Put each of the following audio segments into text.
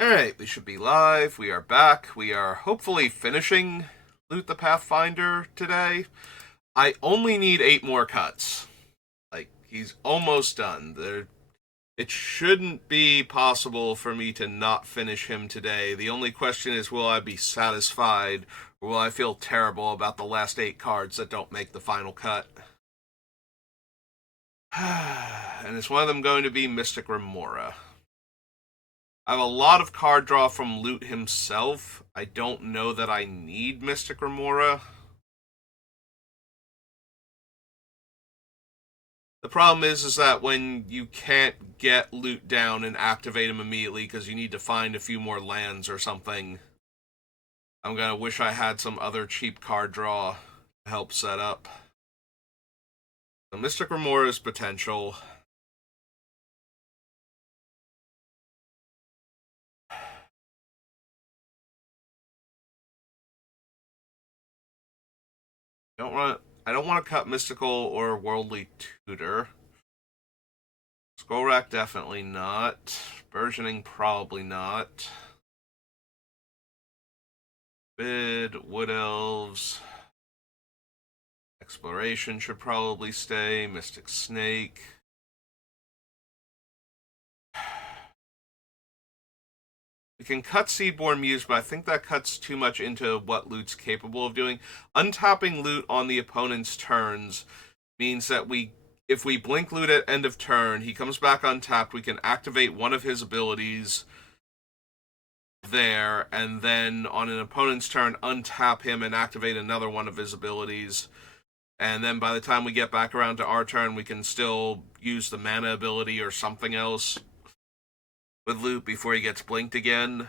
Alright, we should be live. We are back. We are hopefully finishing Loot the Pathfinder today. I only need 8 more cuts. Like, he's almost done. It shouldn't be possible for me to not finish him today. The only question is, will I be satisfied, or will I feel terrible about the last 8 cards that don't make the final cut? And is one of them going to be Mystic Remora? I have a lot of card draw from Loot himself. I don't know that I need Mystic Remora. The problem is that when you can't get Loot down and activate him immediately because you need to find a few more lands or something, I'm gonna wish I had some other cheap card draw to help set up. So Mystic Remora's potential. I don't want to cut Mystical or Worldly Tutor. Skull Rack definitely not. Burgeoning probably not. Wood Elves. Exploration should probably stay. Mystic Snake. We can cut Seedborn Muse, but I think that cuts too much into what Loot's capable of doing. Untapping Loot on the opponent's turns means that if we blink Loot at end of turn, he comes back untapped, we can activate one of his abilities there, and then on an opponent's turn, untap him and activate another one of his abilities. And then by the time we get back around to our turn, we can still use the mana ability or something else with Loot before he gets blinked again.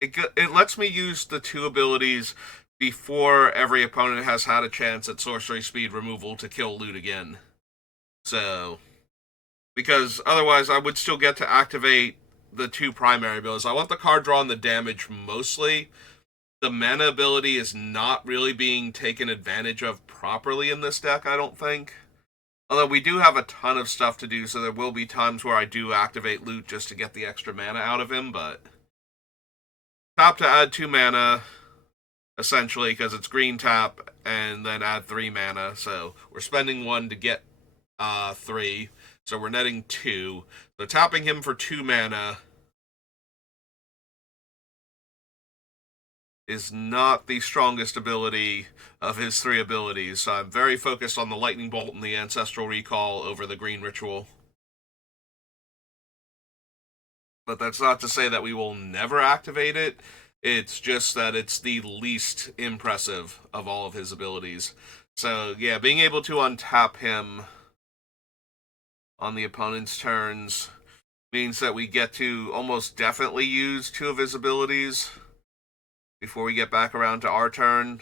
It lets me use the two abilities before every opponent has had a chance at sorcery speed removal to kill Loot again. So, because otherwise I would still get to activate the two primary abilities. I want the card draw and the damage mostly. The mana ability is not really being taken advantage of properly in this deck, I don't think. Although we do have a ton of stuff to do, so there will be times where I do activate Loot just to get the extra mana out of him, but tap to add 2 mana, essentially, because it's green tap, and then add 3 mana. So we're spending 1 to get 3, so we're netting 2. So tapping him for 2 mana is not the strongest ability of his 3 abilities. So I'm very focused on the Lightning Bolt and the Ancestral Recall over the Green Ritual. But that's not to say that we will never activate it. It's just that it's the least impressive of all of his abilities. So, yeah, being able to untap him on the opponent's turns means that we get to almost definitely use 2 of his abilities before we get back around to our turn.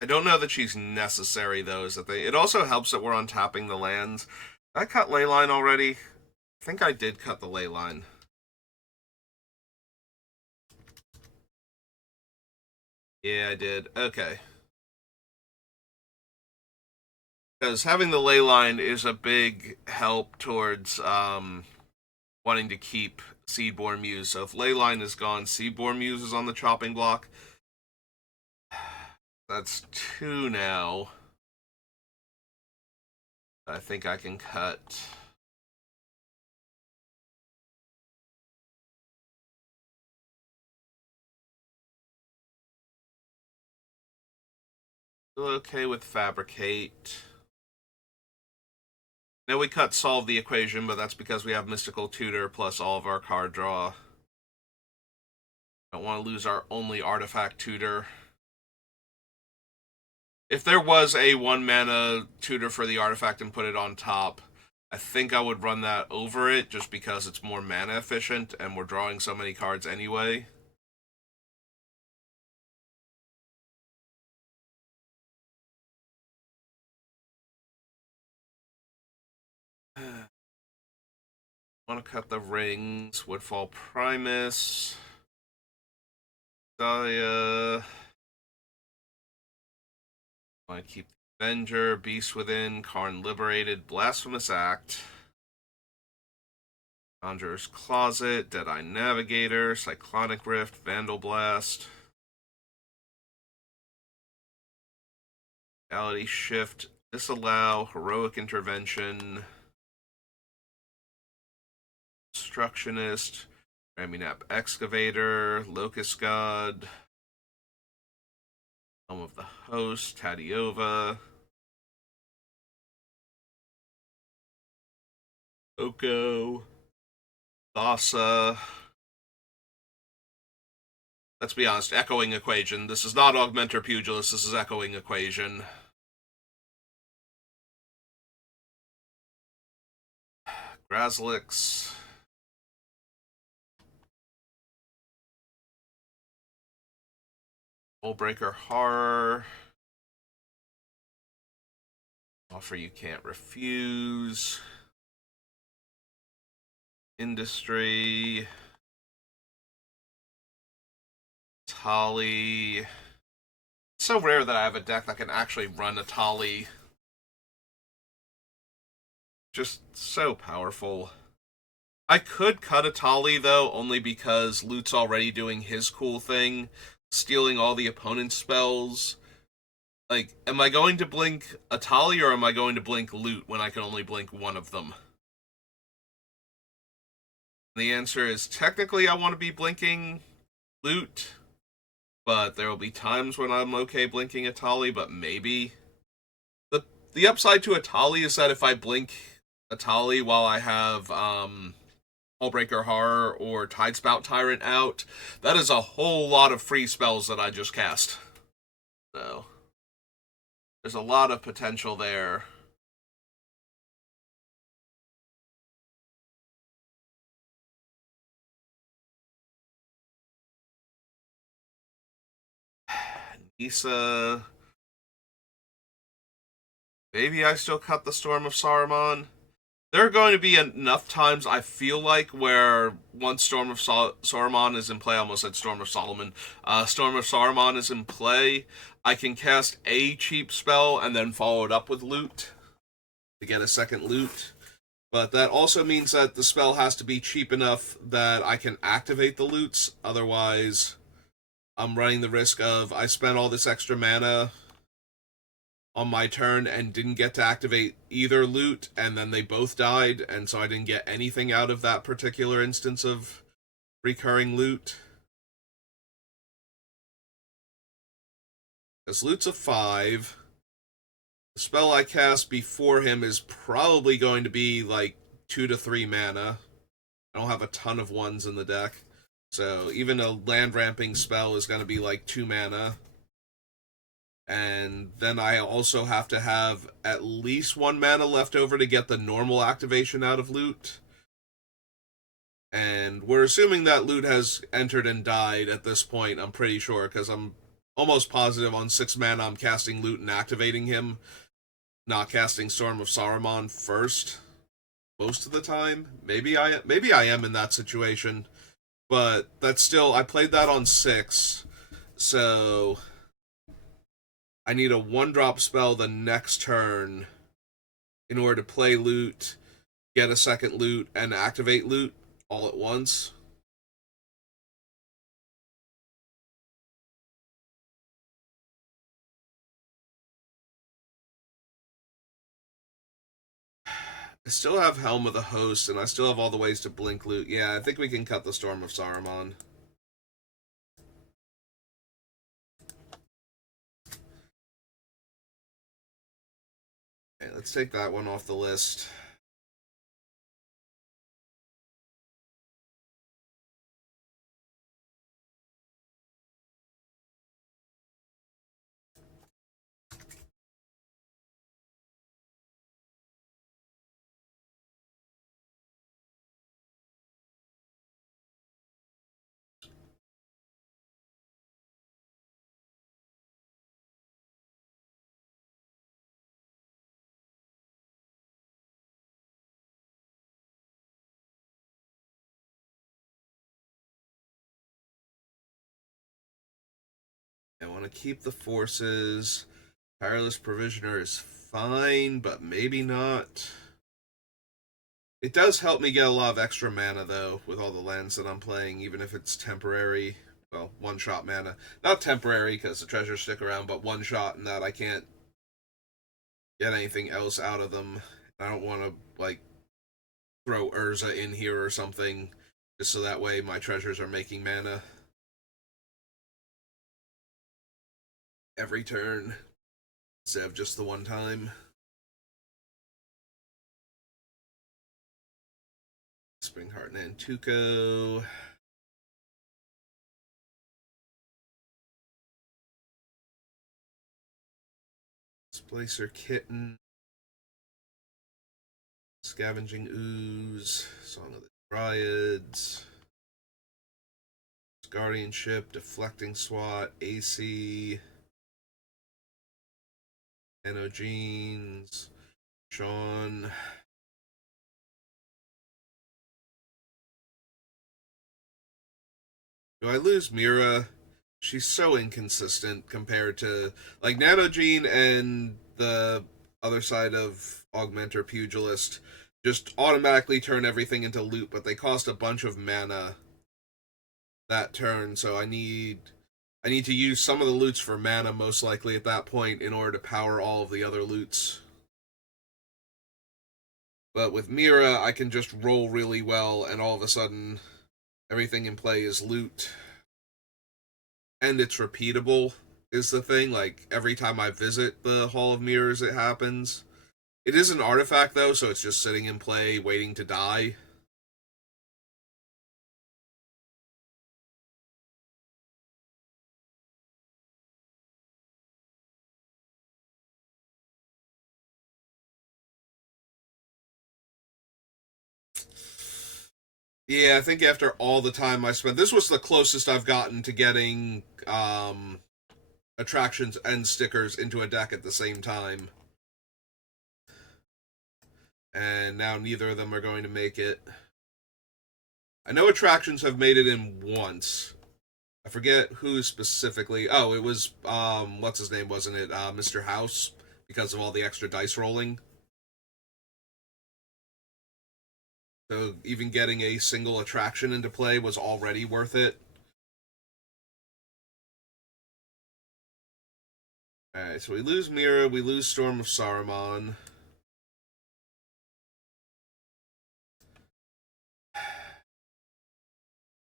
I don't know that she's necessary, though, is the thing. It also helps that we're untapping the lands. Did I cut Leyline already? I think I did cut the Leyline. Yeah, I did. Okay. Because having the ley line is a big help towards wanting to keep Seedborn Muse. So if ley line is gone, Seedborn Muse is on the chopping block. That's 2 now. I think I can cut. Still okay with Fabricate. Now we cut Solve the Equation, but that's because we have Mystical Tutor plus all of our card draw. Don't want to lose our only artifact tutor. If there was a 1 mana tutor for the artifact and put it on top, I think I would run that over it just because it's more mana efficient and we're drawing so many cards anyway. Want to cut the rings. Woodfall Primus. Dahlia. I keep the Avenger, Beast Within, Karn Liberated, Blasphemous Act, Conjurer's Closet, Deadeye Navigator, Cyclonic Rift, Vandal Blast, Reality Shift, Disallow, Heroic Intervention, Obstructionist, Raminap Excavator, Locust God, Helm of the Host, Tadiova, Oko, Thassa. Let's be honest, Echoing Equation. This is not Augmenter Pugilist, this is Echoing Equation. Grazlix. Hullbreaker Horror. Offer You Can't Refuse. Industry. Tali. It's so rare that I have a deck that can actually run a Tali. Just so powerful. I could cut a Tali, though, only because Loot's already doing his cool thing, stealing all the opponent's spells. Like, am I going to blink a Tali or am I going to blink Loot when I can only blink one of them? The answer is technically I want to be blinking Loot, but there will be times when I'm okay blinking a Tali, but maybe. The upside to a Tali is that if I blink a Tali while I have Hullbreaker Horror or Tidespout Tyrant out, that is a whole lot of free spells that I just cast. So there's a lot of potential there. Nisa. Maybe I still cut the Storm of Saruman. There are going to be enough times, I feel like, where once Storm of Saruman is in play, I almost said Storm of Solomon, Storm of Saruman is in play, I can cast a cheap spell and then follow it up with Loot to get a second Loot. But that also means that the spell has to be cheap enough that I can activate the Loots. Otherwise, I'm running the risk of I spent all this extra mana on my turn and didn't get to activate either Loot, and then they both died, and so I didn't get anything out of that particular instance of recurring Loot. Because Loot's a 5. The spell I cast before him is probably going to be like 2 to 3 mana. I don't have a ton of ones in the deck. So even a land ramping spell is going to be like 2 mana. And then I also have to have at least 1 mana left over to get the normal activation out of Loot. And we're assuming that Loot has entered and died at this point, I'm pretty sure, because I'm almost positive on 6 mana I'm casting Loot and activating him, not casting Storm of Saruman first most of the time. Maybe I am in that situation, but that's still, I played that on 6, so I need a 1-drop spell the next turn in order to play Loot, get a second Loot, and activate Loot all at once. I still have Helm of the Host, and I still have all the ways to blink Loot. Yeah, I think we can cut the Storm of Saruman. Okay, let's take that one off the list. I want to keep the forces. Tireless Provisioner is fine, but maybe not. It does help me get a lot of extra mana, though, with all the lands that I'm playing, even if it's temporary. Well, one-shot mana. Not temporary, because the treasures stick around, but one-shot in that I can't get anything else out of them. I don't want to, like, throw Urza in here or something, just so that way my treasures are making mana every turn, instead of just the one time. Springheart Nantuko. Displacer Kitten. Scavenging Ooze. Song of the Dryads. Guardianship. Deflecting Swat. AC. Nanogenes. Sean. Do I lose Mira? She's so inconsistent compared to like Nanogene and the other side of Augmenter Pugilist just automatically turn everything into loot, but they cost a bunch of mana that turn, so I need to use some of the loots for mana most likely at that point in order to power all of the other loots. But with Mira, I can just roll really well, and all of a sudden, everything in play is loot. And it's repeatable, is the thing. Like, every time I visit the Hall of Mirrors, it happens. It is an artifact, though, so it's just sitting in play, waiting to die. Yeah, I think after all the time I spent, this was the closest I've gotten to getting attractions and stickers into a deck at the same time. And now neither of them are going to make it. I know attractions have made it in once. I forget who specifically. Oh, it was what's his name, wasn't it? Mr. House, because of all the extra dice rolling. So even getting a single attraction into play was already worth it. Alright, so we lose Mira, we lose Storm of Saruman.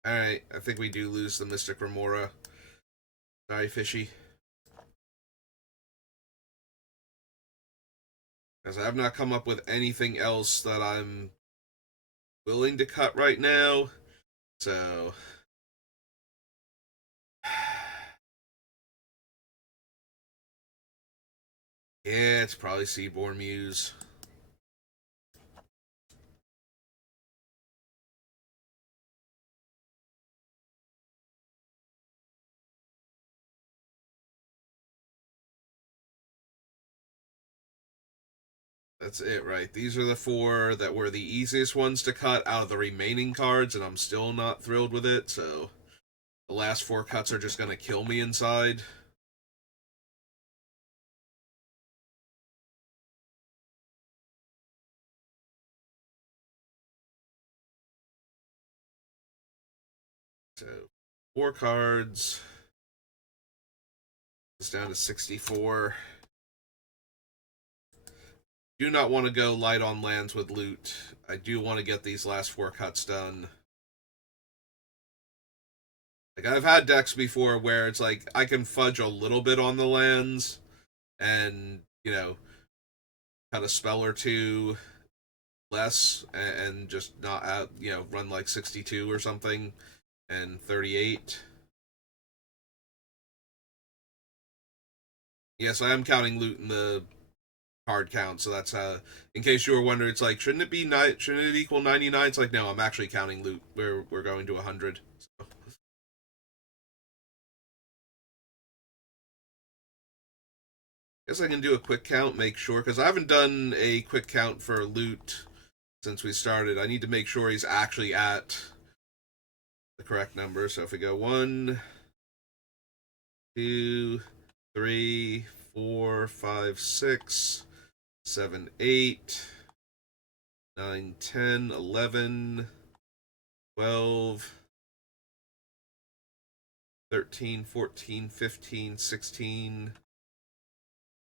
Alright, I think we do lose the Mystic Remora. Sorry, Fishy. Because I have not come up with anything else that I'm willing to cut right now. So... yeah, it's probably Seaborn Muse. That's it, right? These are the four that were the easiest ones to cut out of the remaining cards, and I'm still not thrilled with it, so the last four cuts are just going to kill me inside. So, four cards. It's down to 64. Do not want to go light on lands with loot. I do want to get these last four cuts done. Like, I've had decks before where it's like, I can fudge a little bit on the lands and, you know, cut a spell or two less and just not out, you know, run like 62 or something and 38. Yes, I am counting loot in the card count, so that's in case you were wondering, it's like, shouldn't it equal 99? It's like, no, I'm actually counting loot. We're going to 100. So. Guess I can do a quick count, make sure, because I haven't done a quick count for loot since we started. I need to make sure he's actually at the correct number. So if we go 1, 2, 3, 4, 5, 6, 7, 8, 9, 10, 11, 12, 13, 14, 15, 16,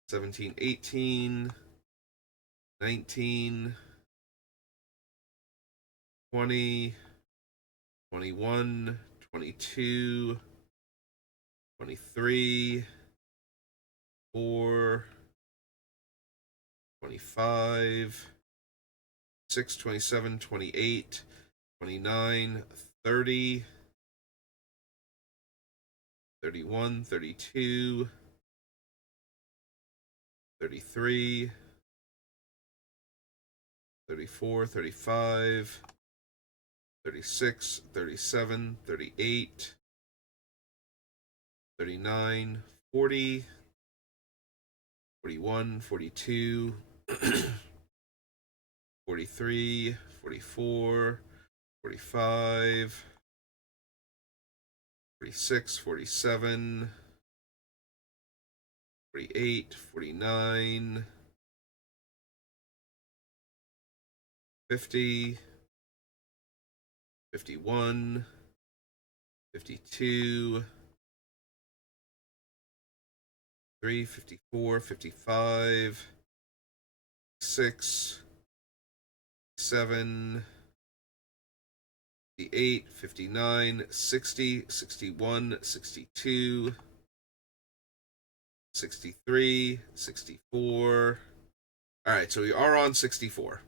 17, 18, 19, 20, 21, 22, 23, 4, 25, 6, 27, 28, 29, 30, 31, 32, 33, 34, 35, 36, 37, 38, 39, 40, 41, 42, 43, 44, 45, 46, 47, 48, 49, 50, 51, 52, 53, 54, 55, 6, 7, 58, 59, 60, 61, 62, 63, 64. Alright, so we are on 64.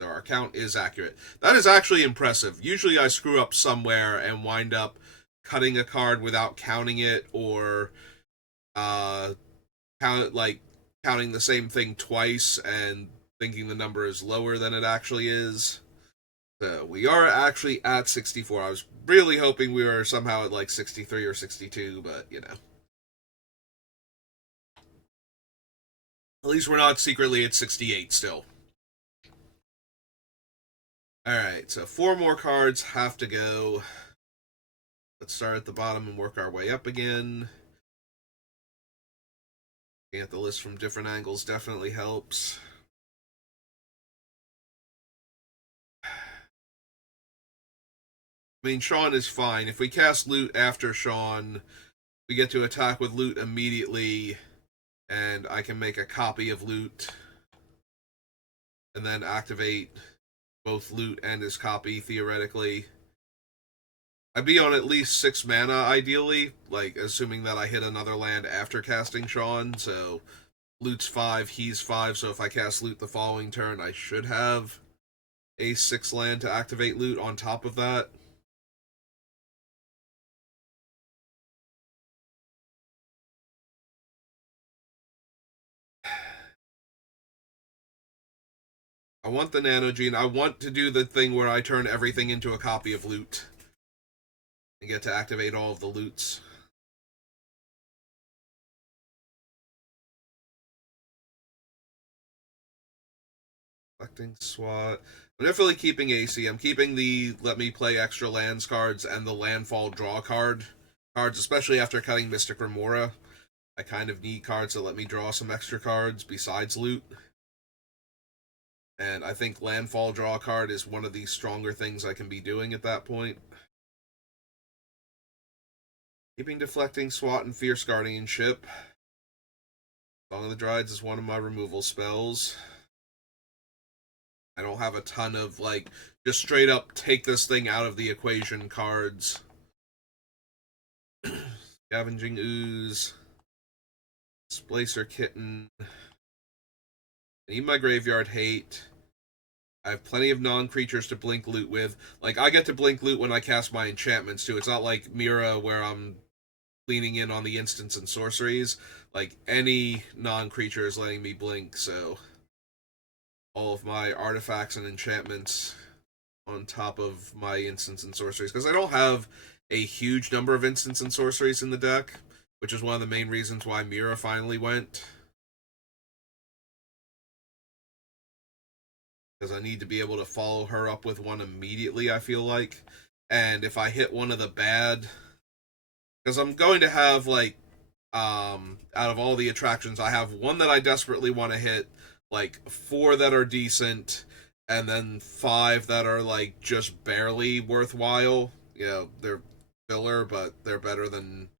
So our count is accurate. That is actually impressive. Usually I screw up somewhere and wind up cutting a card without counting it, or uh counting the same thing twice and thinking the number is lower than it actually is. So we are actually at 64. I was really hoping we were somehow at like 63 or 62, but you know. At least we're not secretly at 68 still. Alright, so 4 more cards have to go. Let's start at the bottom and work our way up again. Looking at the list from different angles definitely helps. I mean, Sean is fine. If we cast Loot after Sean, we get to attack with Loot immediately, and I can make a copy of Loot and then activate both Loot and his copy, theoretically. I'd be on at least 6 mana, ideally, like, assuming that I hit another land after casting Sean, so Loot's 5, he's 5, so if I cast Loot the following turn, I should have a 6 land to activate Loot on top of that. I want the Nano Gene. I want to do the thing where I turn everything into a copy of Loot and get to activate all of the Loots. Collecting SWAT. I'm definitely keeping AC. I'm keeping the let me play extra lands cards and the landfall draw cards, especially after cutting Mystic Remora. I kind of need cards that let me draw some extra cards besides Loot. And I think landfall draw card is one of the stronger things I can be doing at that point. Keeping deflecting, SWAT, and fierce guardianship. Song of the Dryades is one of my removal spells. I don't have a ton of, like, just straight up take this thing out of the equation cards. Scavenging Ooze. Displacer Kitten. I need my Graveyard Hate. I have plenty of non-creatures to blink Loot with. Like, I get to blink Loot when I cast my enchantments, too. It's not like Mira, where I'm leaning in on the instants and sorceries. Like, any non-creature is letting me blink, so all of my artifacts and enchantments on top of my instants and sorceries, because I don't have a huge number of instants and sorceries in the deck, which is one of the main reasons why Mira finally went. Because I need to be able to follow her up with one immediately, I feel like. And if I hit one of the bad... Because I'm going to have, like, Out of all the attractions, I have one that I desperately want to hit, like four that are decent, and then five that are like just barely worthwhile. You know, they're filler, but they're better than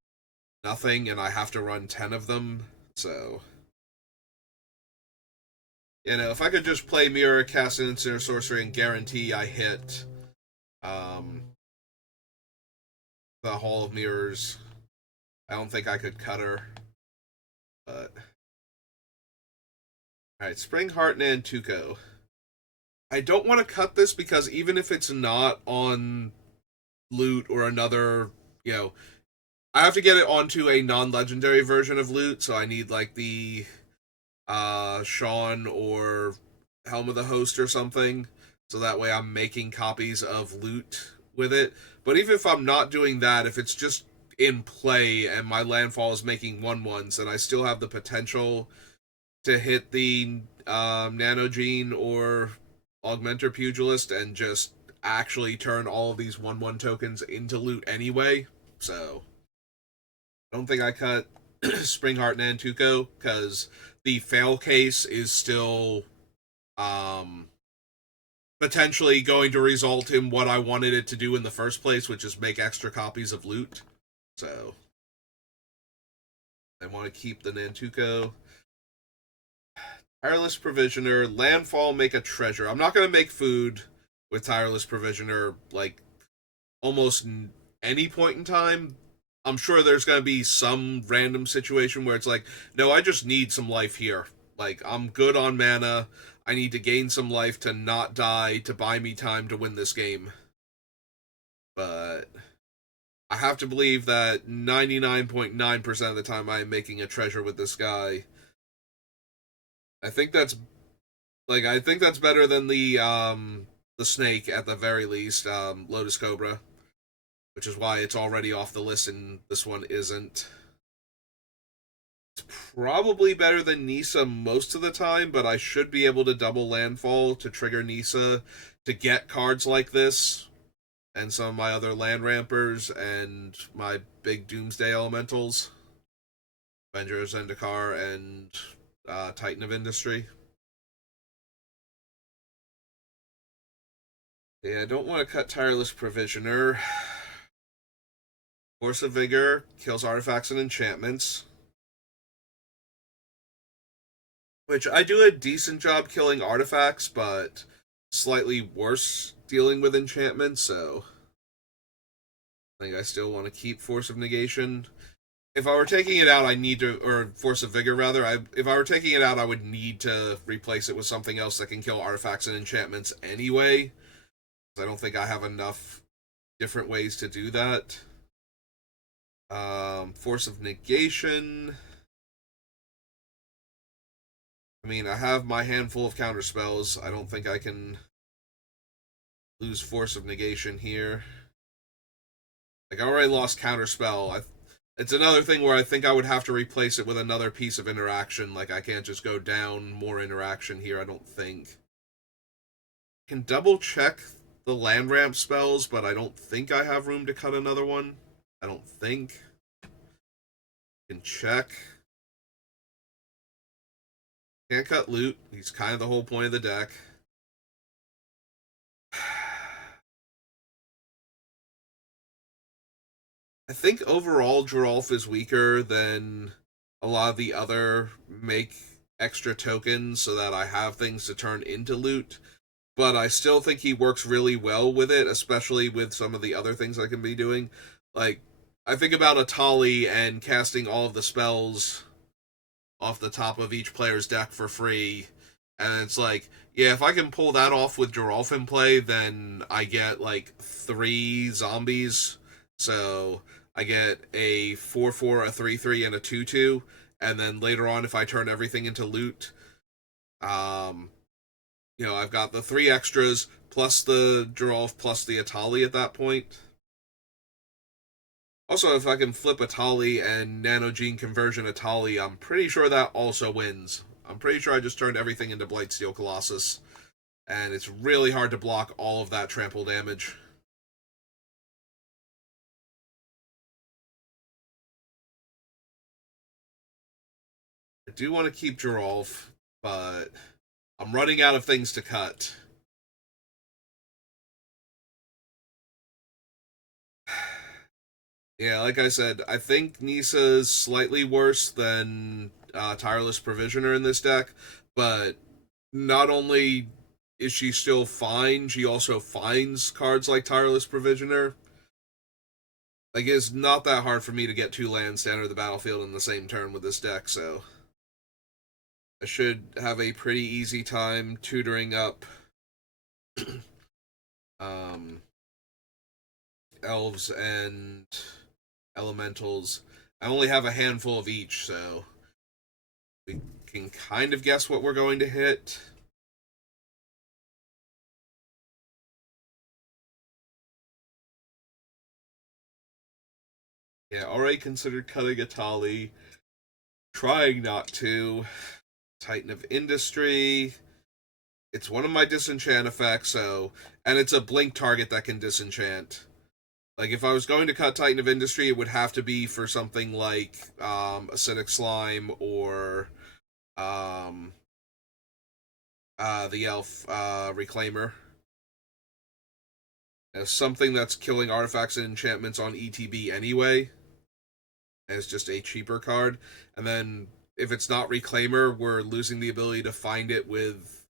nothing, and I have to run 10 of them. So, if I could just play Mirror, cast an instant or sorcery, and guarantee I hit um, the Hall of Mirrors, I don't think I could cut her. But alright, Spring Heart Nantuko. I don't want to cut this because even if it's not on loot or another, you know, I have to get it onto a non-legendary version of loot, so I need like the Sean or Helm of the Host or something, so that way I'm making copies of loot with it. But even if I'm not doing that, if it's just in play and my landfall is making 1/1s, then I still have the potential to hit the Nanogene or Augmenter Pugilist and just actually turn all of these 1/1 tokens into loot anyway. So I don't think I cut Springheart Nantuko because the fail case is still um, potentially going to result in what I wanted it to do in the first place, which is make extra copies of loot. So I want to keep the Nantuko. Tireless Provisioner, Landfall, make a treasure. I'm not going to make food with Tireless Provisioner, like, almost any point in time. I'm sure there's going to be some random situation where it's like, no, I just need some life here. Like, I'm good on mana. I need to gain some life to not die to buy me time to win this game. But I have to believe that 99.9% of the time I am making a treasure with this guy. I think that's I think that's better than the snake at the very least, Lotus Cobra, which is why it's already off the list and this one isn't. It's probably better than Nisa most of the time, but I should be able to double landfall to trigger Nisa to get cards like this and some of my other land rampers and my big Doomsday elementals, Avenger of Zendikar and Titan of Industry. Yeah, I don't want to cut Tireless Provisioner. Force of Vigor kills artifacts and enchantments, which I do a decent job killing artifacts, but slightly worse dealing with enchantments, so I think I still want to keep Force of Negation. If I were taking it out, I need to, or Force of Vigor rather, if I were taking it out, I would need to replace it with something else that can kill artifacts and enchantments anyway. I don't think I have enough different ways to do that. Force of Negation. I mean, I have my handful of counter spells. I don't think I can lose Force of Negation here. Like, I already lost counter spell. It's another thing where I think I would have to replace it with another piece of interaction. Like, I can't just go down more interaction here, I don't think. I can double check the land ramp spells, but I don't think I have room to cut another one. I don't think. I can check. Can't cut loot. He's kind of the whole point of the deck. I think overall Geralf is weaker than a lot of the other make extra tokens so that I have things to turn into loot. But I still think he works really well with it, especially with some of the other things I can be doing. Like, I think about Atali and casting all of the spells off the top of each player's deck for free. And it's like, yeah, if I can pull that off with Geralf in play, then I get like 3 zombies. So I get a 4/4, a 3/3, and a 2/2. And then later on, if I turn everything into loot, um, I've got the 3 extras plus the Geralf plus the Atali at that point. Also, if I can flip Atali and Nanogene conversion Atali, I'm pretty sure that also wins. I'm pretty sure I just turned everything into Blightsteel Colossus, and it's really hard to block all of that trample damage. I do want to keep Geralf, but I'm running out of things to cut. Yeah, like I said, I think Nisa is slightly worse than Tireless Provisioner in this deck, but not only is she still fine, she also finds cards like Tireless Provisioner. Like, it's not that hard for me to get 2 lands to enter the battlefield in the same turn with this deck, so I should have a pretty easy time tutoring up um, elves and elementals. I only have a handful of each, so we can kind of guess what we're going to hit. Yeah, already considered cutting a Tali. Trying not to. Titan of Industry. It's one of my disenchant effects, so. And it's a blink target that can disenchant. Like, if I was going to cut Titan of Industry, it would have to be for something like Acidic Slime or um, the Elf Reclaimer. Something that's killing artifacts and enchantments on ETB anyway, as just a cheaper card. And then if it's not Reclaimer, we're losing the ability to find it with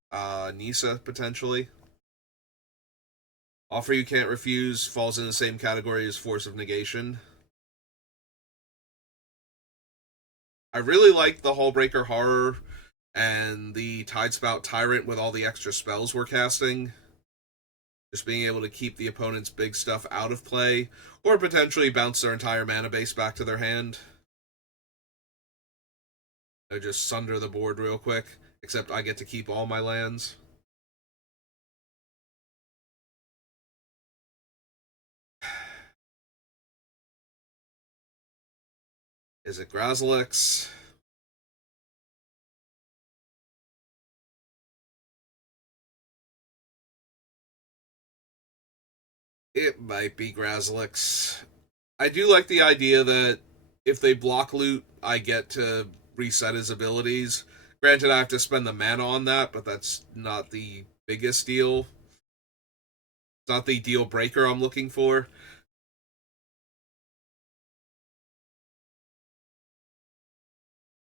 Nisa, potentially. Offer You Can't Refuse falls in the same category as Force of Negation. I really like the Hullbreaker Horror and the Tidespout Tyrant with all the extra spells we're casting. Just being able to keep the opponent's big stuff out of play, or potentially bounce their entire mana base back to their hand. Or just sunder the board real quick, except I get to keep all my lands. Is it Grazilix? It might be Grazilix. I do like the idea that if they block loot, I get to reset his abilities. Granted, I have to spend the mana on that, but that's not the biggest deal. It's not the deal breaker I'm looking for.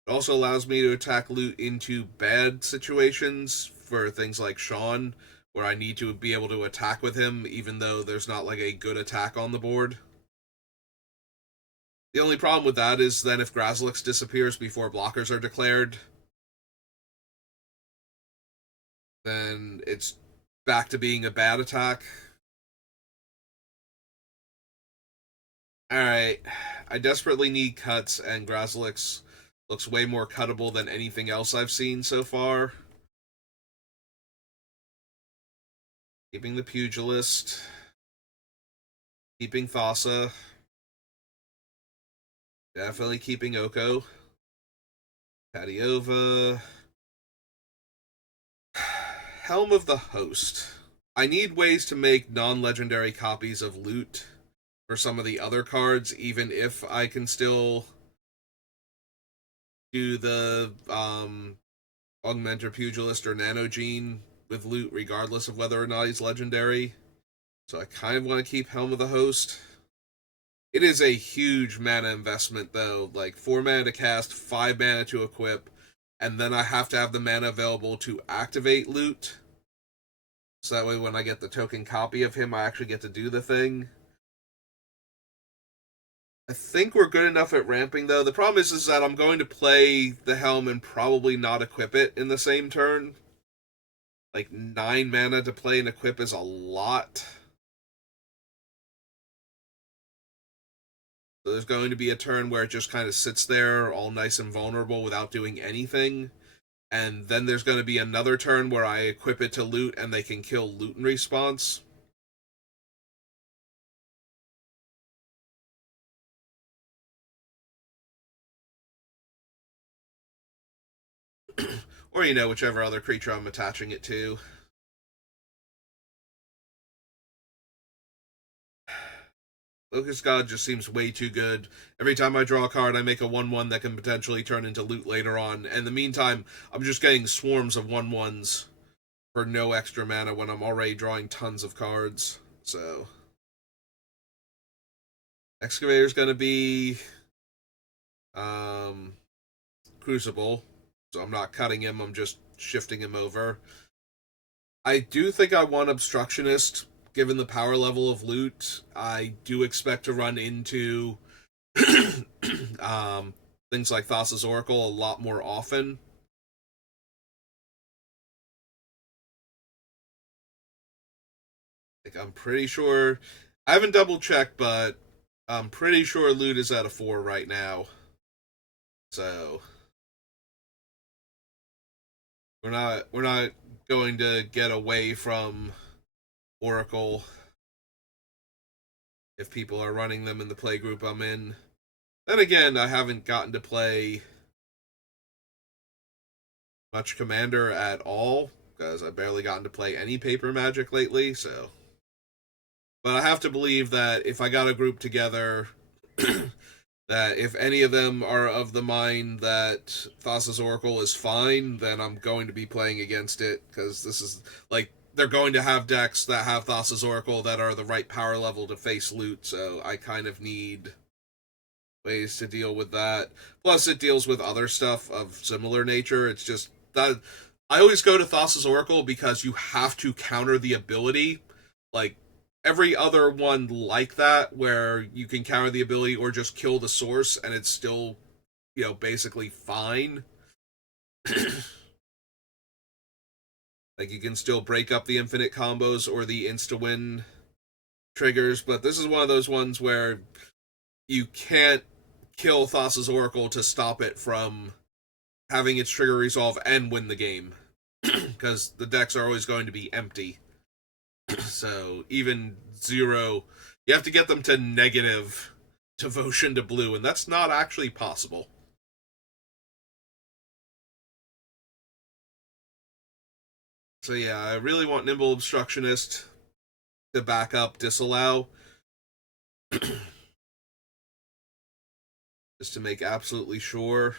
It also allows me to attack loot into bad situations for things like Sean, where I need to be able to attack with him, even though there's not like a good attack on the board. The only problem with that is then if Grazilix disappears before blockers are declared, then it's back to being a bad attack. Alright, I desperately need cuts, and Grazilix looks way more cuttable than anything else I've seen so far. Keeping the Pugilist. Keeping Thassa. Definitely keeping Oko. Padiova. Helm of the Host. I need ways to make non-legendary copies of loot for some of the other cards, even if I can still do the Augmenter Pugilist or Nanogene with loot, regardless of whether or not he's legendary. So I kind of want to keep Helm of the Host. It is a huge mana investment, though. Like, 4 mana to cast, 5 mana to equip, and then I have to have the mana available to activate loot. So that way, when I get the token copy of him, I actually get to do the thing. I think we're good enough at ramping, though. The problem is that I'm going to play the Helm and probably not equip it in the same turn. Like, 9 mana to play and equip is a lot. So there's going to be a turn where it just kind of sits there all nice and vulnerable without doing anything. And then there's going to be another turn where I equip it to loot and they can kill loot in response. Or, whichever other creature I'm attaching it to. Locust God just seems way too good. Every time I draw a card, I make a 1/1 that can potentially turn into loot later on. And in the meantime, I'm just getting swarms of 1/1s for no extra mana when I'm already drawing tons of cards. So, Excavator's going to be um, Crucible. So I'm not cutting him, I'm just shifting him over. I do think I want Obstructionist, given the power level of loot. I do expect to run into um, things like Thassa's Oracle a lot more often. Like, I'm pretty sure. I haven't double checked, but I'm pretty sure loot is at a 4 right now. So we're not going to get away from Oracle if people are running them in the play group I'm in. Then again, I haven't gotten to play much Commander at all because I've barely gotten to play any Paper Magic lately. So, but I have to believe that if I got a group together, that if any of them are of the mind that Thassa's Oracle is fine, then I'm going to be playing against it because this is like they're going to have decks that have Thassa's Oracle that are the right power level to face loot. So I kind of need ways to deal with that. Plus, it deals with other stuff of similar nature. It's just that I always go to Thassa's Oracle because you have to counter the ability. Like every other one like that, where you can counter the ability or just kill the source and it's still, basically fine. Like you can still break up the infinite combos or the insta win triggers, but this is one of those ones where you can't kill Thassa's Oracle to stop it from having its trigger resolve and win the game. Because the decks are always going to be empty. So even 0, you have to get them to negative devotion to blue, and that's not actually possible. So yeah, I really want Nimble Obstructionist to back up Disallow. Just to make absolutely sure.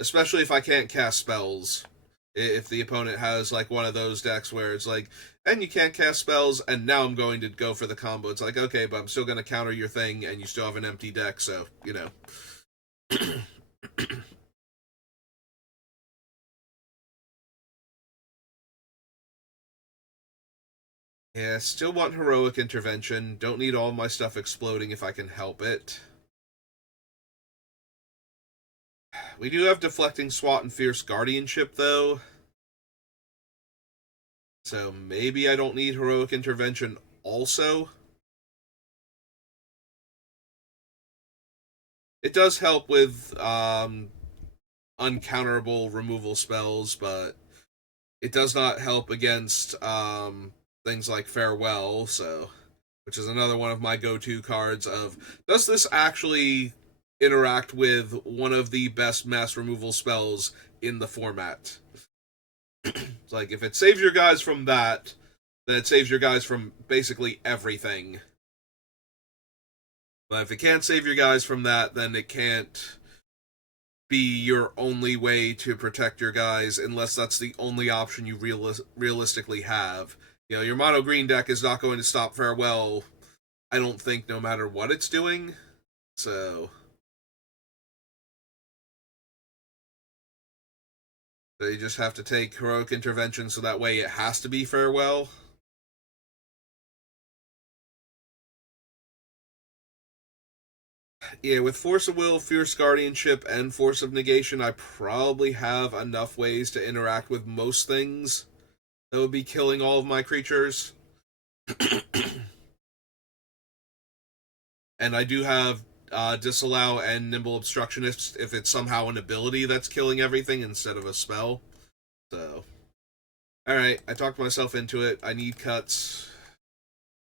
Especially if I can't cast spells. If the opponent has like one of those decks where it's like, and you can't cast spells, and now I'm going to go for the combo. It's like, okay, but I'm still going to counter your thing, and you still have an empty deck, so, Yeah, still want Heroic Intervention. Don't need all my stuff exploding if I can help it. We do have Deflecting Swat and Fierce Guardianship, though. So maybe I don't need Heroic Intervention also. It does help with uncounterable removal spells, but it does not help against things like Farewell, so which is another one of my go-to cards of does this actually interact with one of the best mass removal spells in the format? It's like if it saves your guys from that, then it saves your guys from basically everything. But if it can't save your guys from that, then it can't be your only way to protect your guys unless that's the only option you realistically have. Your mono green deck is not going to stop Farewell, I don't think, no matter what it's doing. So you just have to take Heroic Intervention so that way it has to be Farewell. Yeah, with Force of Will, Fierce Guardianship, and Force of Negation, I probably have enough ways to interact with most things that would be killing all of my creatures. And I do have Disallow and Nimble Obstructionist if it's somehow an ability that's killing everything instead of a spell. So, alright, I talked myself into it. I need cuts.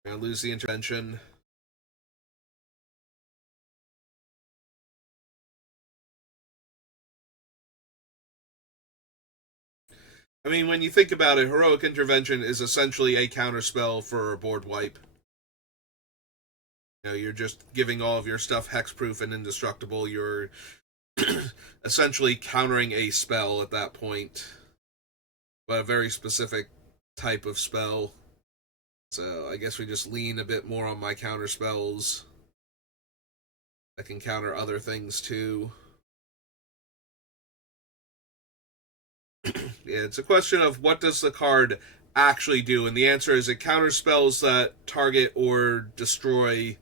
I'm gonna lose the intervention. I mean, when you think about it, Heroic Intervention is essentially a counterspell for a board wipe. You know, you're just giving all of your stuff hexproof and indestructible. You're essentially countering a spell at that point, but a very specific type of spell. So I guess we just lean a bit more on my counter spells. I can counter other things too. Yeah, it's a question of what does the card actually do, and the answer is it counters spells that target or destroy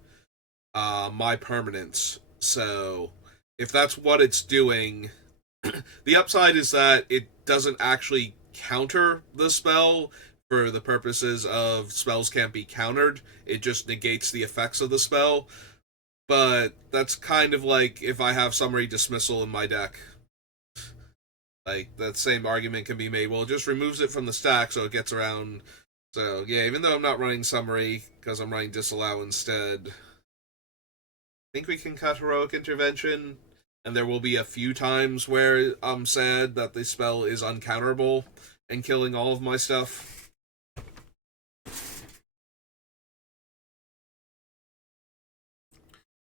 my permanents. So if that's what it's doing, the upside is that it doesn't actually counter the spell for the purposes of spells can't be countered. It just negates the effects of the spell. But that's kind of like if I have summary dismissal in my deck. Like, that same argument can be made. Well, it just removes it from the stack so it gets around. So, yeah, even though I'm not running summary, because I'm running disallow instead, I think we can cut heroic intervention. And there will be a few times where I'm sad that the spell is uncounterable and killing all of my stuff.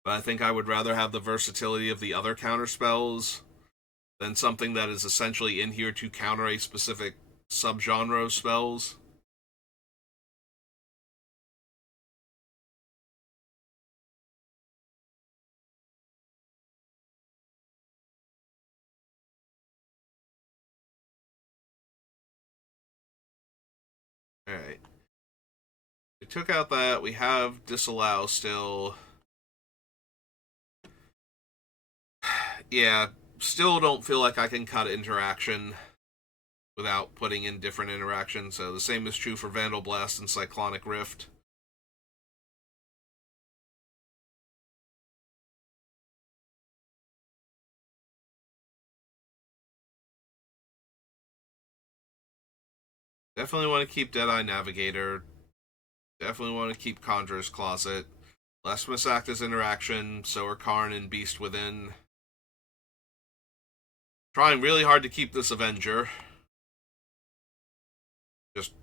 But I think I would rather have the versatility of the other counter spells than something that is essentially in here to counter a specific subgenre of spells. Alright. We took out that. We have disallow still. Yeah, still don't feel like I can cut interaction without putting in different interactions. So the same is true for Vandal Blast and Cyclonic Rift. Definitely want to keep Deadeye Navigator. Definitely want to keep Conjurer's Closet. Less Misacta's interaction, so are Karn and Beast Within. Trying really hard to keep this Avenger. Just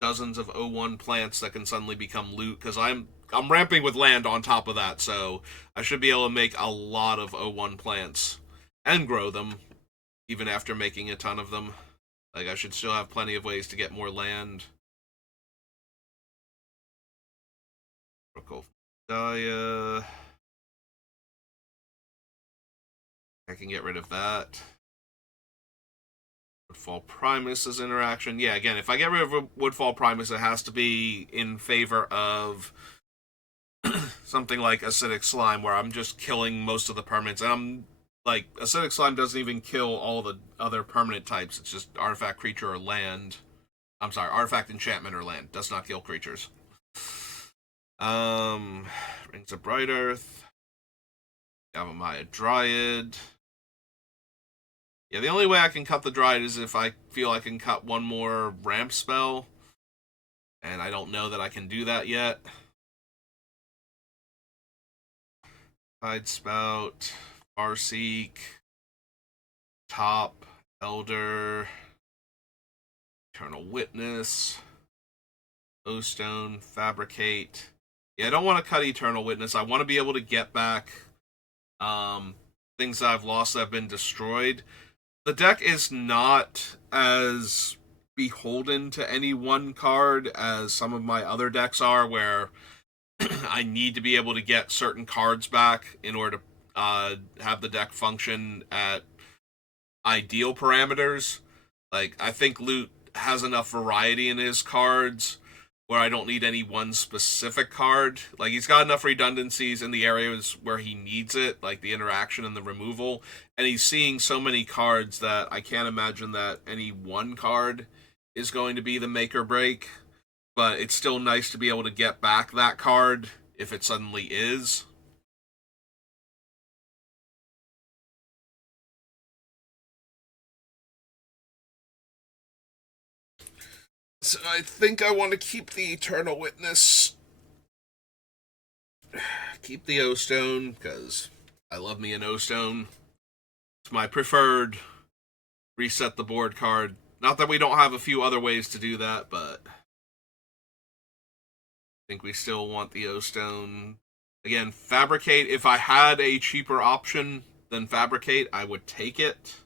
dozens of 01 plants that can suddenly become loot, because I'm ramping with land on top of that, so I should be able to make a lot of 01 plants and grow them, even after making a ton of them. Like, I should still have plenty of ways to get more land. I can get rid of that. Woodfall Primus' interaction. Yeah, again, if I get rid of Woodfall Primus, it has to be in favor of something like Acidic Slime, where I'm just killing most of the permanents. And I'm like, Acidic Slime doesn't even kill all the other permanent types. It's just Artifact, Creature, or Land. I'm sorry, Artifact, Enchantment, or Land. Does not kill creatures. Rings of Bright Earth. Yavimaya Dryad. Yeah, the only way I can cut the Dryad is if I feel I can cut one more ramp spell. And I don't know that I can do that yet. Tide Spout, Farseek, Top, Elder, Eternal Witness, O-Stone, Fabricate. Yeah, I don't want to cut Eternal Witness. I want to be able to get back things that I've lost that have been destroyed. The deck is not as beholden to any one card as some of my other decks are, where I need to be able to get certain cards back in order to have the deck function at ideal parameters. Like, I think Loot has enough variety in his cards where I don't need any one specific card. Like, he's got enough redundancies in the areas where he needs it, like the interaction and the removal, and he's seeing so many cards that I can't imagine that any one card is going to be the make or break. But it's still nice to be able to get back that card if it suddenly is. So I think I want to keep the Eternal Witness. Keep the O-Stone, because I love me an O-Stone. It's my preferred reset the board card. Not that we don't have a few other ways to do that, but I think we still want the O-Stone. Again, Fabricate, if I had a cheaper option than Fabricate, I would take it.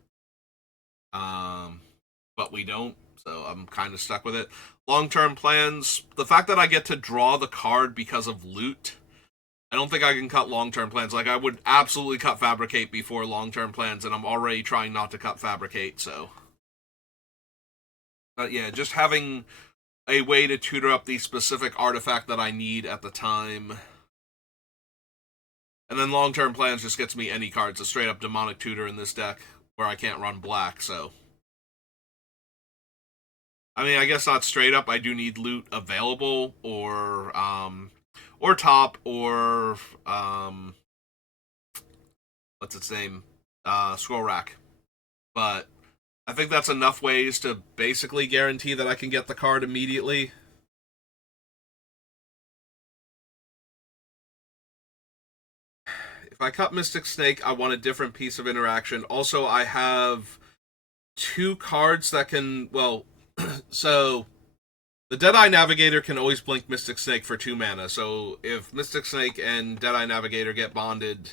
But we don't, so I'm kind of stuck with it. Long-term plans, the fact that I get to draw the card because of loot, I don't think I can cut long-term plans. Like, I would absolutely cut Fabricate before long-term plans, and I'm already trying not to cut Fabricate, so. But yeah, just having a way to tutor up the specific artifact that I need at the time. And then long-term plans just gets me any cards, a straight-up demonic tutor in this deck, where I can't run black, so. I mean, I guess not straight up. I do need loot available, or top, or what's its name, scroll rack. But I think that's enough ways to basically guarantee that I can get the card immediately. If I cut Mystic Snake, I want a different piece of interaction. Also, I have 2 cards that can, well, so the Deadeye Navigator can always blink Mystic Snake for 2 mana. So if Mystic Snake and Deadeye Navigator get bonded,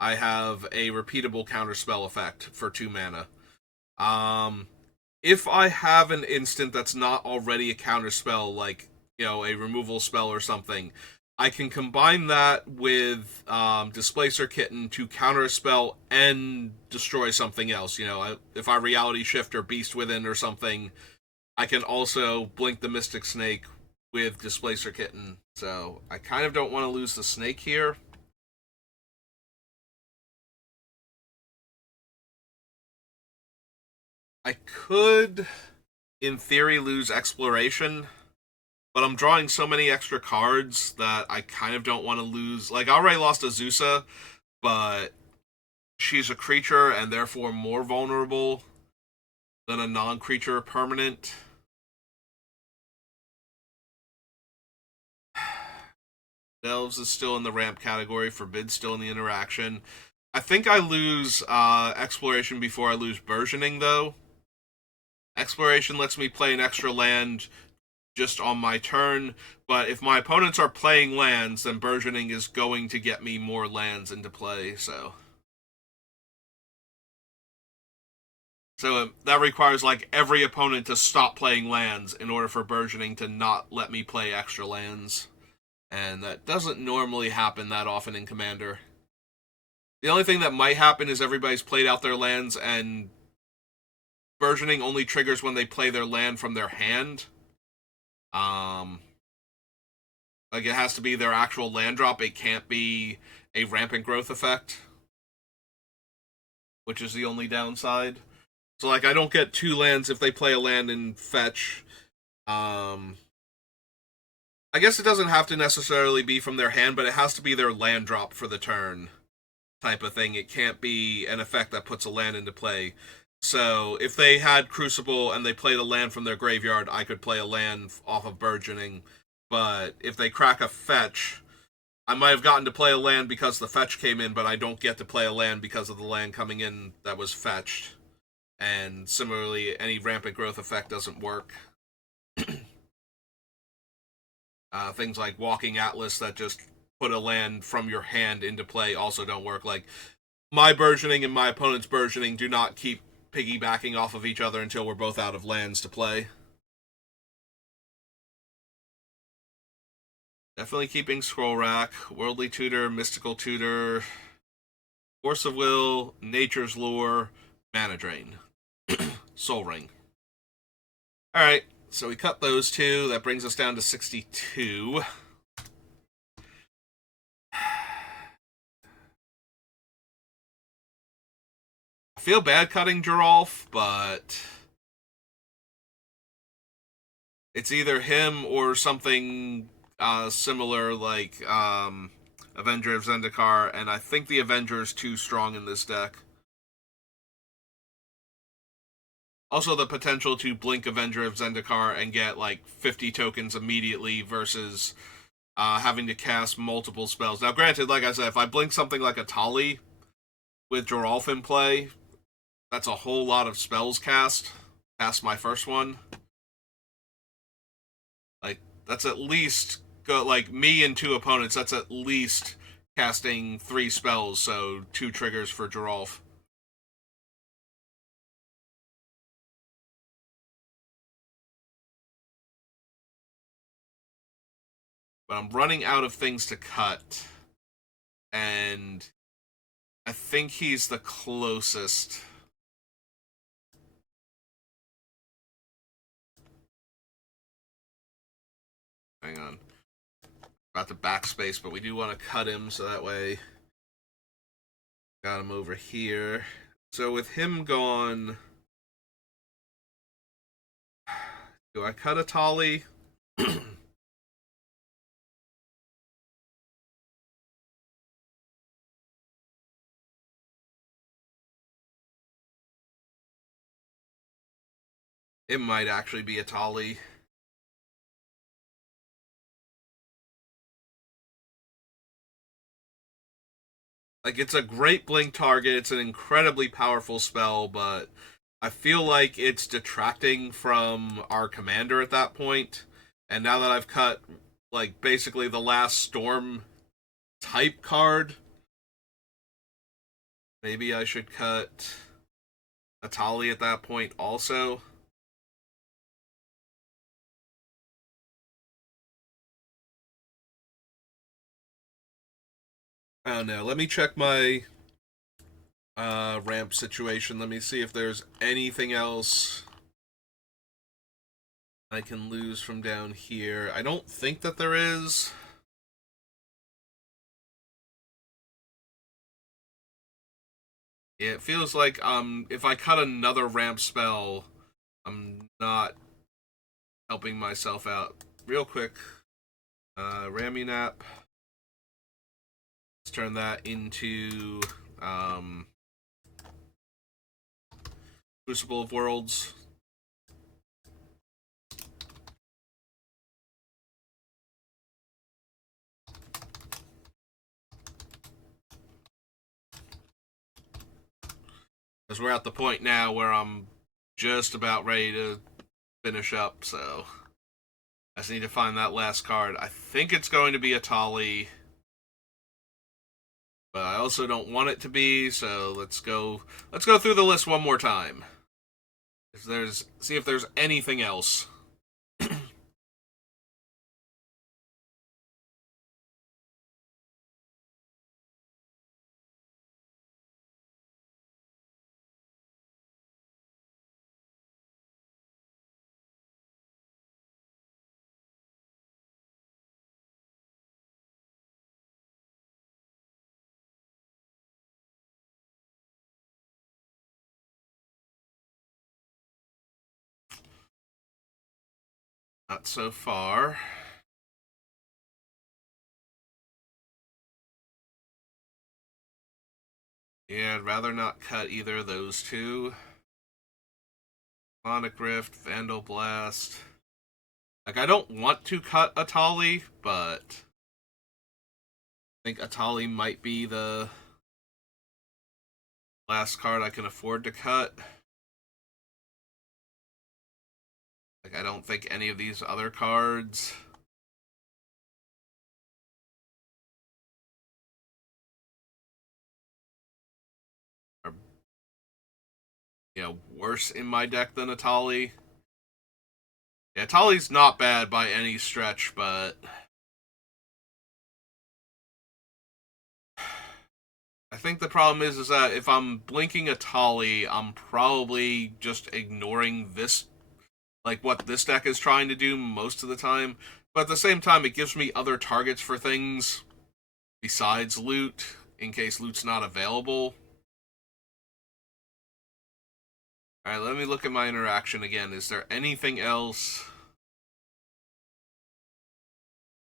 I have a repeatable counterspell effect for 2 mana. If I have an instant that's not already a counterspell, like, you know, a removal spell or something, I can combine that with Displacer Kitten to counter a spell and destroy something else. You know, if I Reality Shift or Beast Within or something, I can also blink the Mystic Snake with Displacer Kitten. So I kind of don't want to lose the snake here. I could, in theory, lose Exploration, but I'm drawing so many extra cards that I kind of don't want to lose. Like, I already lost Azusa, but she's a creature and therefore more vulnerable than a non-creature permanent. Delves is still in the ramp category. Forbid's still in the interaction. I think I lose Exploration before I lose Burgeoning, though. Exploration lets me play an extra land just on my turn, but if my opponents are playing lands, then Burgeoning is going to get me more lands into play, so. So that requires, like, every opponent to stop playing lands in order for Burgeoning to not let me play extra lands. And that doesn't normally happen that often in Commander. The only thing that might happen is everybody's played out their lands, and Burgeoning only triggers when they play their land from their hand. Like, it has to be their actual land drop. It can't be a rampant growth effect, which is the only downside. So, like, I don't get 2 lands if they play a land in fetch. I guess it doesn't have to necessarily be from their hand, but it has to be their land drop for the turn type of thing. It can't be an effect that puts a land into play. So if they had Crucible and they played a land from their graveyard, I could play a land off of Burgeoning. But if they crack a fetch, I might have gotten to play a land because the fetch came in, but I don't get to play a land because of the land coming in that was fetched. And similarly, any rampant growth effect doesn't work. Things like Walking Atlas that just put a land from your hand into play also don't work. Like, my Burgeoning and my opponent's Burgeoning do not keep piggybacking off of each other until we're both out of lands to play. Definitely keeping Scroll Rack, Worldly Tutor, Mystical Tutor, Force of Will, Nature's Lure, Mana Drain, Soul Ring. Alright, so we cut those 2. That brings us down to 62. I feel bad cutting Geralf, but it's either him or something similar, like Avenger of Zendikar, and I think the Avenger is too strong in this deck. Also, the potential to blink Avenger of Zendikar and get like 50 tokens immediately versus having to cast multiple spells. Now, granted, like I said, if I blink something like a Tali with Geralf in play, that's a whole lot of spells cast past my first one. Like, that's at least, like, me and 2 opponents, that's at least casting 3 spells, so 2 triggers for Geralf. But I'm running out of things to cut, and I think he's the closest. Hang on. About to backspace, but we do want to cut him, so that way got him over here. So with him gone, do I cut a Tali? It might actually be a Tali. Like, it's a great blink target. It's an incredibly powerful spell, but I feel like it's detracting from our commander at that point. And now that I've cut, like, basically the last Storm type card, maybe I should cut Atali at that point also. I don't know. Let me check my ramp situation. Let me see if there's anything else I can lose from down here. I don't think that there is. Yeah, it feels like if I cut another ramp spell, I'm not helping myself out. Real quick, Ramunap. Let's turn that into Crucible of Worlds. Because we're at the point now where I'm just about ready to finish up, so I just need to find that last card. I think it's going to be a Tali, but I also don't want it to be, so let's go through the list one more time. See if there's anything else. Not so far. Yeah, I'd rather not cut either of those two. Sonic Rift, Vandal Blast. Like, I don't want to cut Atali, but I think Atali might be the last card I can afford to cut. Like, I don't think any of these other cards are, worse in my deck than Atali. Yeah, Atali's not bad by any stretch, but I think the problem is that if I'm blinking Atali, I'm probably just ignoring this, like what this deck is trying to do most of the time. But at the same time, it gives me other targets for things besides loot, in case loot's not available. Alright, let me look at my interaction again. Is there anything else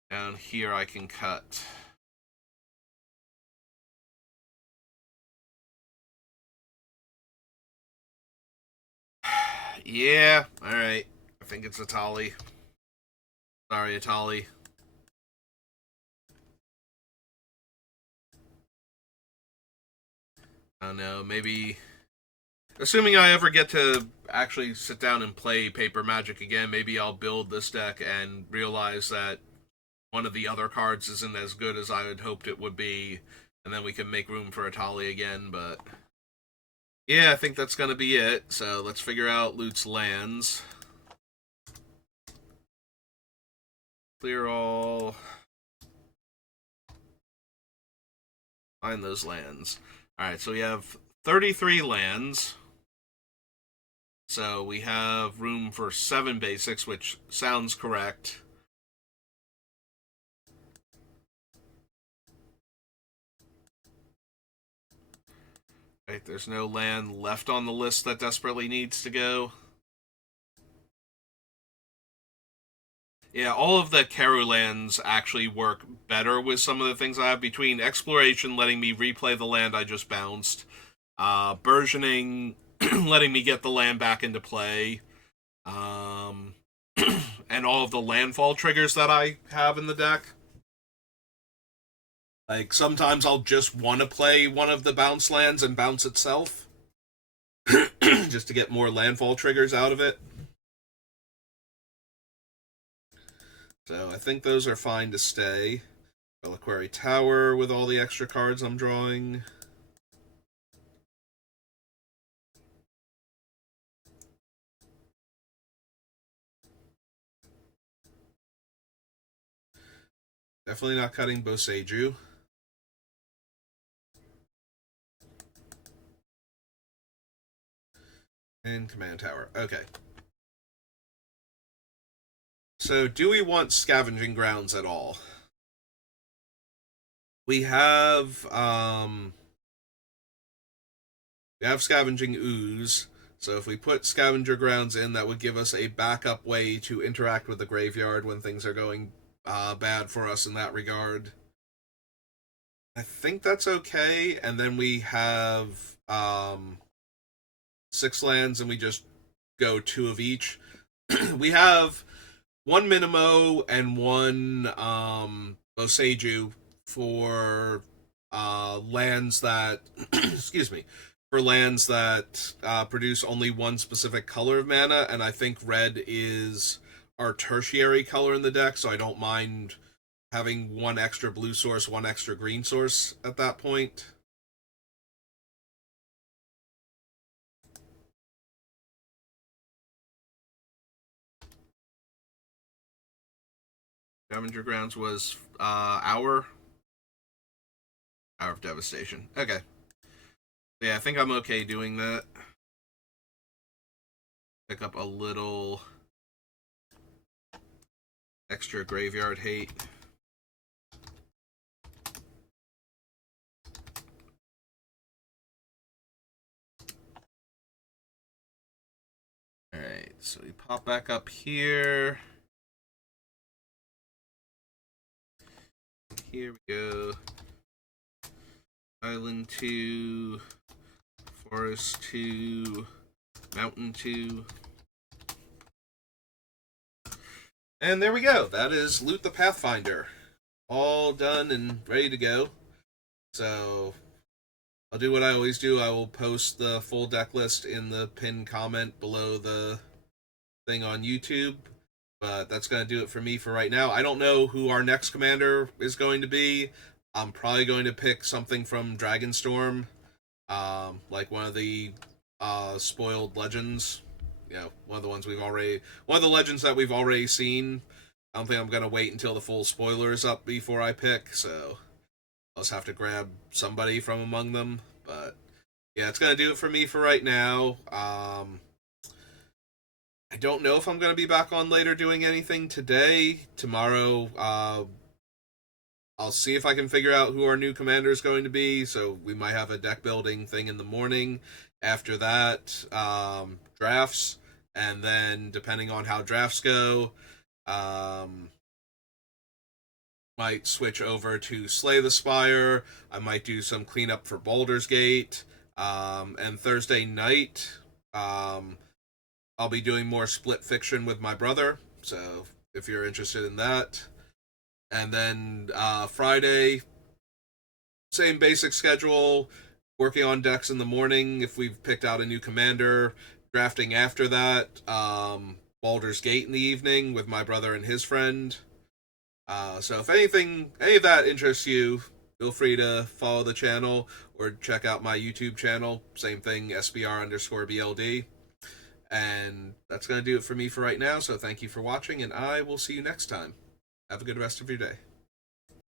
down here I can cut? Yeah, alright. I think it's Atali. Sorry, Atali. I don't know, maybe... Assuming I ever get to actually sit down and play Paper Magic again, maybe I'll build this deck and realize that one of the other cards isn't as good as I had hoped it would be, and then we can make room for Atali again. But yeah, I think that's gonna be it. So let's figure out Loot's lands. Clear all. Find those lands. Alright, so we have 33 lands. So we have room for 7 basics, which sounds correct. Right, there's no land left on the list that desperately needs to go. Yeah, all of the Karu lands actually work better with some of the things I have, between exploration letting me replay the land I just bounced, burgeoning letting me get the land back into play, um, and all of the landfall triggers that I have in the deck. Like, sometimes I'll just want to play one of the bounce lands and bounce itself, just to get more landfall triggers out of it. So I think those are fine to stay. Reliquary Tower with all the extra cards I'm drawing. Definitely not cutting Boseiju. And Command Tower. Okay. So, do we want Scavenging Grounds at all? We have Scavenging Ooze. So if we put Scavenger Grounds in, that would give us a backup way to interact with the graveyard when things are going bad for us in that regard. I think that's okay. And then we have 6 lands, and we just go 2 of each. We have 1 Minimo and 1 Boseiju for lands that excuse me, for lands that produce only one specific color of mana, and I think red is our tertiary color in the deck, so I don't mind having 1 extra blue source, 1 extra green source at that point. Scavenger Grounds was Hour of Devastation. Okay. Yeah, I think I'm okay doing that. Pick up a little extra graveyard hate. Alright, so we pop back up here. Here we go. Island 2, Forest 2, Mountain 2. And there we go. That is Loot the Pathfinder. All done and ready to go. So I'll do what I always do. I will post the full deck list in the pinned comment below the thing on YouTube. But that's going to do it for me for right now. I don't know who our next commander is going to be. I'm probably going to pick something from Dragonstorm, like one of the spoiled legends. You know, one of the legends that we've already seen. I don't think I'm going to wait until the full spoiler is up before I pick, so I'll just have to grab somebody from among them. But yeah, it's going to do it for me for right now. I don't know if I'm going to be back on later doing anything today. Tomorrow, I'll see if I can figure out who our new commander is going to be. So we might have a deck building thing in the morning. After that, drafts. And then, depending on how drafts go, might switch over to Slay the Spire. I might do some cleanup for Baldur's Gate. And Thursday night, I'll be doing more split fiction with my brother, so if you're interested in that. And then Friday, same basic schedule, working on decks in the morning if we've picked out a new commander, drafting after that, Baldur's Gate in the evening with my brother and his friend. So if any of that interests you, feel free to follow the channel or check out my YouTube channel. Same thing, SBR_BLD. And that's going to do it for me for right now. So thank you for watching, and I will see you next time. Have a good rest of your day.